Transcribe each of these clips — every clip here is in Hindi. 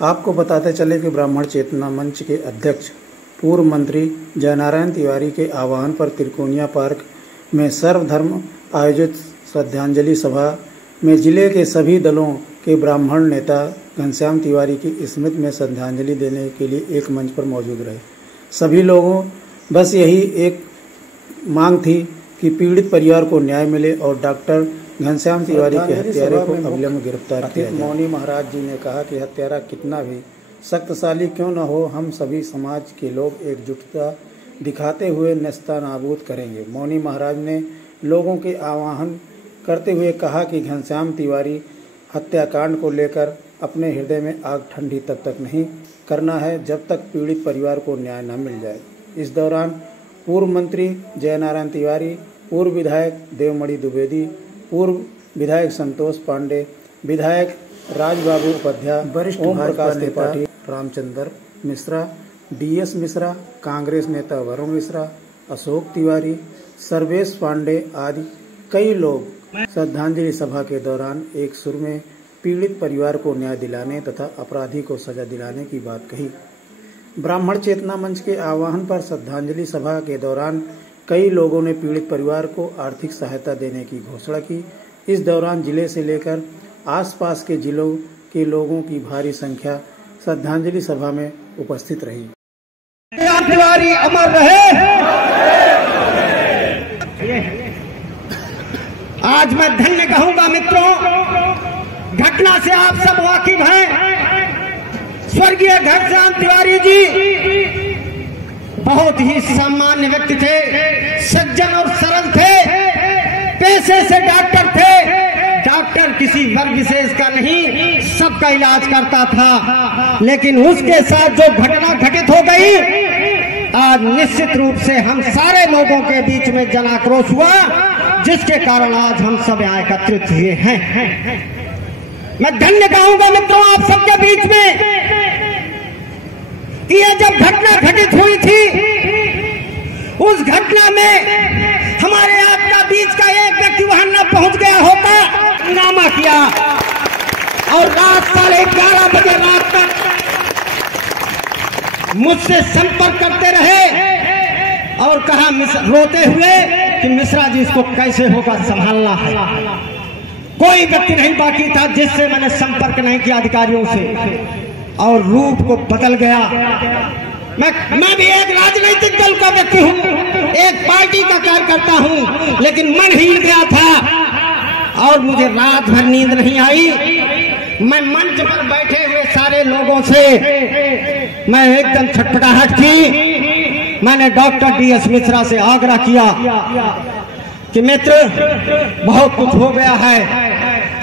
आपको बताते चले कि ब्राह्मण चेतना मंच के अध्यक्ष पूर्व मंत्री जयनारायण तिवारी के आह्वान पर त्रिकोणिया पार्क में सर्वधर्म आयोजित श्रद्धांजलि सभा में जिले के सभी दलों के ब्राह्मण नेता घनश्याम तिवारी की स्मृति में श्रद्धांजलि देने के लिए एक मंच पर मौजूद रहे। सभी लोगों बस यही एक मांग थी कि पीड़ित परिवार को न्याय मिले और डॉक्टर घनश्याम तिवारी के हत्यारे को अविलंब गिरफ्तार किया जाए। मौनी महाराज जी ने कहा कि हत्यारा कितना भी शक्तिशाली क्यों न हो, हम सभी समाज के लोग एकजुटता दिखाते हुए नेस्तनाबूद करेंगे। मौनी महाराज ने लोगों के आह्वान करते हुए कहा कि घनश्याम तिवारी हत्याकांड को लेकर अपने हृदय में आग ठंडी तब तक नहीं करना है जब तक पीड़ित परिवार को न्याय न मिल जाए। इस दौरान पूर्व मंत्री जयनारायण तिवारी, पूर्व विधायक देवमणि द्विवेदी, पूर्व विधायक संतोष पांडे, विधायक राजबाबू उपाध्याय, वरिष्ठ ओम प्रकाश त्रिपाठी, रामचंद्र मिश्रा, डीएस मिश्रा, कांग्रेस नेता वरुण मिश्रा, अशोक तिवारी, सर्वेश पांडे आदि कई लोग श्रद्धांजलि सभा के दौरान एक सुर में पीड़ित परिवार को न्याय दिलाने तथा अपराधी को सजा दिलाने की बात कही। ब्राह्मण चेतना मंच के आह्वान पर श्रद्धांजलि सभा के दौरान कई लोगों ने पीड़ित परिवार को आर्थिक सहायता देने की घोषणा की। इस दौरान जिले से लेकर आसपास के जिलों के लोगों की भारी संख्या श्रद्धांजलि सभा में उपस्थित रही। तिवारी अमर रहे। आज मैं धन्य कहूंगा मित्रों, घटना से आप सब वाकिफ हैं। स्वर्गीय घनश्याम तिवारी जी बहुत ही सामान्य व्यक्ति थे, सज्जन और सरल थे, पेशे से डॉक्टर थे। डॉक्टर किसी वर्ग विशेष का नहीं, सबका इलाज करता था। लेकिन उसके साथ जो घटना घटित हो गई, आज निश्चित रूप से हम सारे लोगों के बीच में जन आक्रोश हुआ, जिसके कारण आज हम सब यहाँ एकत्रित हुए हैं। मैं धन्य कहूंगा मित्रों आप सबके बीच में कि ये जब घटना घटित हुई थी, उस घटना में हमारे आपका बीच का एक व्यक्ति वहां न पहुंच गया होता, हंगामा किया और रात 11:30 बजे रात तक मुझसे संपर्क करते रहे और कहा रोते हुए कि मिश्रा जी इसको कैसे होगा संभालना है। कोई व्यक्ति नहीं बाकी था जिससे मैंने संपर्क नहीं किया अधिकारियों से, और रूप को बदल गया। मैं भी एक राजनीतिक दल का व्यक्ति हूँ, एक पार्टी का कार्यकर्ता हूँ, लेकिन मन हिल गया था और मुझे रात भर नींद नहीं आई। मैं मंच पर बैठे हुए सारे लोगों से मैं एकदम छटपटाहट की। मैंने डॉक्टर डीएस मिश्रा से आग्रह किया कि मित्र बहुत कुछ हो गया है,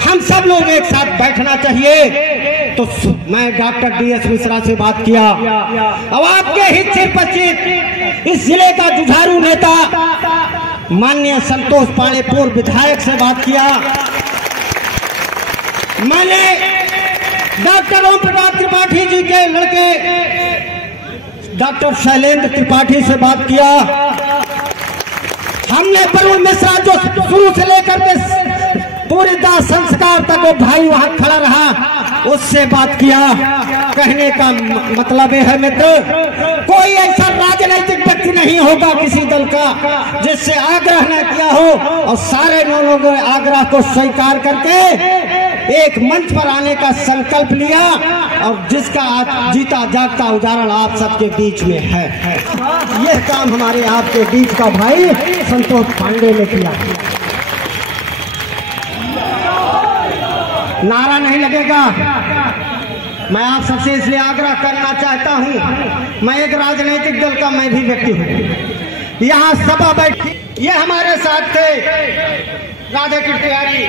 हम सब लोग एक साथ बैठना चाहिए। तो मैं डॉक्टर डीएस मिश्रा से बात किया। अब आपके हित से परिचित इस जिले का जुझारू नेता माननीय संतोष पांडे पूर्व विधायक से बात किया। मैंने डॉक्टर ओम प्रकाश त्रिपाठी जी के लड़के डॉक्टर शैलेंद्र त्रिपाठी से बात किया। हमने वरुण मिश्रा जो शुरू से लेकर के पूरे दाह संस्कार तक वो भाई वहां खड़ा रहा, उससे बात किया। कहने का मतलब है मित्र, कोई ऐसा राजनीतिक व्यक्ति नहीं होगा किसी दल का जिससे आग्रह न किया हो, और सारे लोगों ने आग्रह को स्वीकार करके एक मंच पर आने का संकल्प लिया, और जिसका जीता जागता उदाहरण आप सबके बीच में है। यह काम हमारे आपके बीच का भाई संतोष पांडे ने किया। नारा नहीं लगेगा। मैं आप सबसे इसलिए आग्रह करना चाहता हूं, मैं एक राजनीतिक दल का मैं भी व्यक्ति हूं। यहाँ सभा बैठी, ये हमारे साथ थे राधा कृष्ण तिवारी,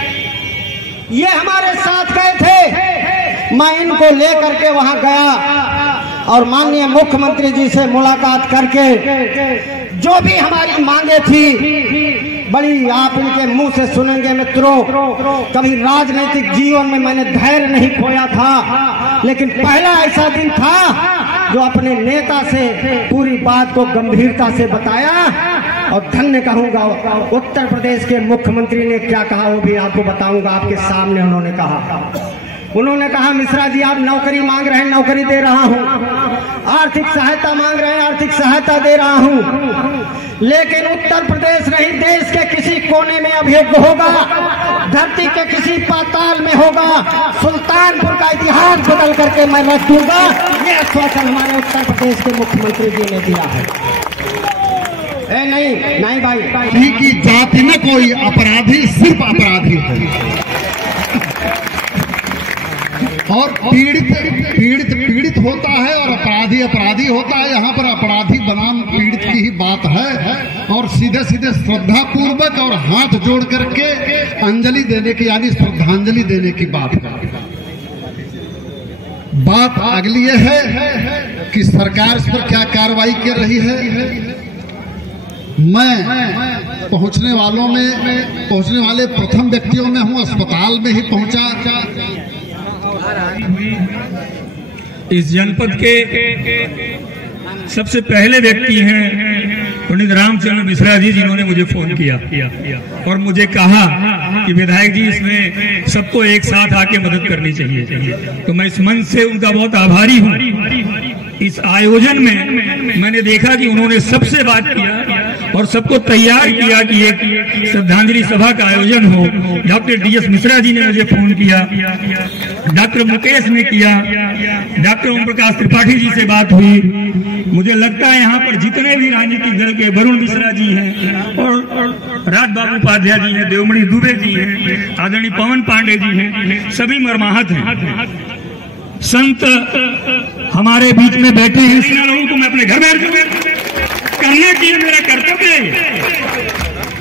ये हमारे साथ गए थे। मैं इनको लेकर के वहां गया और माननीय मुख्यमंत्री जी से मुलाकात करके जो भी हमारी मांगे थी बड़ी आप इनके मुंह से सुनेंगे मित्रों। कभी राजनीतिक जीवन में मैंने धैर्य नहीं खोया था, लेकिन पहला ऐसा दिन था जो अपने नेता से पूरी बात को गंभीरता से बताया। और धन्य कहूंगा उत्तर प्रदेश के मुख्यमंत्री ने क्या कहा वो भी आपको बताऊंगा। आपके सामने उन्होंने कहा उन्होंने कहा मिश्रा जी आप नौकरी मांग रहे हैं, नौकरी दे रहा हूं, आर्थिक सहायता मांग रहे हैं, आर्थिक सहायता दे रहा हूं, लेकिन उत्तर प्रदेश नहीं देश के किसी कोने में अभियोग्य होगा, धरती के किसी पाताल में होगा, सुल्तानपुर का इतिहास बदल करके मैं रख दूंगा। ये आश्वासन हमारे उत्तर प्रदेश के मुख्यमंत्री जी ने दिया है। नहीं भाई की जाति में कोई अपराधी सिर्फ अपराधी है, और पीड़ित होता है और अपराधी होता है। यहाँ पर अपराधी बनाम पीड़ित की ही बात है, और सीधे श्रद्धा पूर्वक और हाथ जोड़ करके अंजलि देने की यानी श्रद्धांजलि देने की बात है। बात अगली ये है कि सरकार इस पर क्या कार्रवाई कर रही है। मैं पहुंचने वाले प्रथम व्यक्तियों में हूं, अस्पताल में ही पहुंचा। इस जनपद के सबसे पहले व्यक्ति हैं पंडित रामचंद्र मिश्रा जी, जिन्होंने मुझे फोन किया और मुझे कहा कि विधायक जी इसमें सबको एक साथ आके मदद करनी चाहिए। तो मैं इस मंच से उनका बहुत आभारी हूँ। इस आयोजन में मैंने देखा कि उन्होंने सबसे बात किया और सबको तैयार किया कि एक श्रद्धांजलि सभा का आयोजन हो। डॉक्टर DS मिश्रा जी ने मुझे फोन किया, डॉक्टर मुकेश ने किया, डॉक्टर ओम प्रकाश त्रिपाठी जी से बात हुई। मुझे लगता है यहाँ पर जितने भी राजनीतिक दल के वरुण मिश्रा जी हैं और राज बाबू उपाध्याय जी हैं, देवमणि दुबे जी हैं, आदरणीय पवन पांडे जी हैं, सभी मर्माहत हैं। संत हमारे बीच में बैठे हैं, इसलिए लोगों को मैं अपने घर में करना चाहिए, मेरा कर्तव्य है।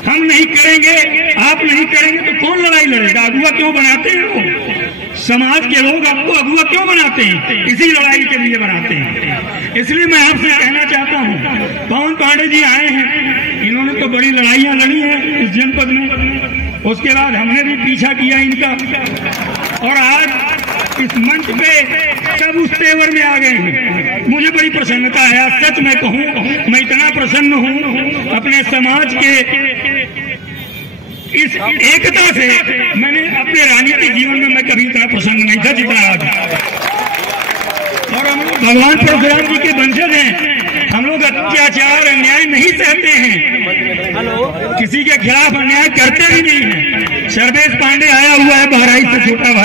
हम नहीं करेंगे, आप नहीं करेंगे तो कौन लड़ाई लड़ेगा? अगुआ क्यों बनाते हैं वो? समाज के लोग आपको अगुआ क्यों बनाते हैं? इसी लड़ाई के लिए बनाते हैं। इसलिए मैं आपसे कहना चाहता हूँ, पवन पांडे जी आए हैं, इन्होंने तो बड़ी लड़ाइयां लड़ी हैं इस जनपद में, उसके बाद हमने भी पीछा किया इनका, और आज इस मंच पे सब उस तेवर में आ गए हैं। मुझे बड़ी प्रसन्नता है, सच मैं कहूँ मैं इतना प्रसन्न हूँ अपने समाज के इस एकता से। मैंने अपने राजनीतिक जीवन में मैं कभी इतना प्रसन्न नहीं था जितना आज। और हम भगवान परशुराम जी के वंशज हैं, हम लोग अत्याचार अन्याय नहीं सहते हैं, किसी के खिलाफ अन्याय करते भी नहीं है। सर्वेश पांडे आया हुआ है बहराइच से, छोटा भाई।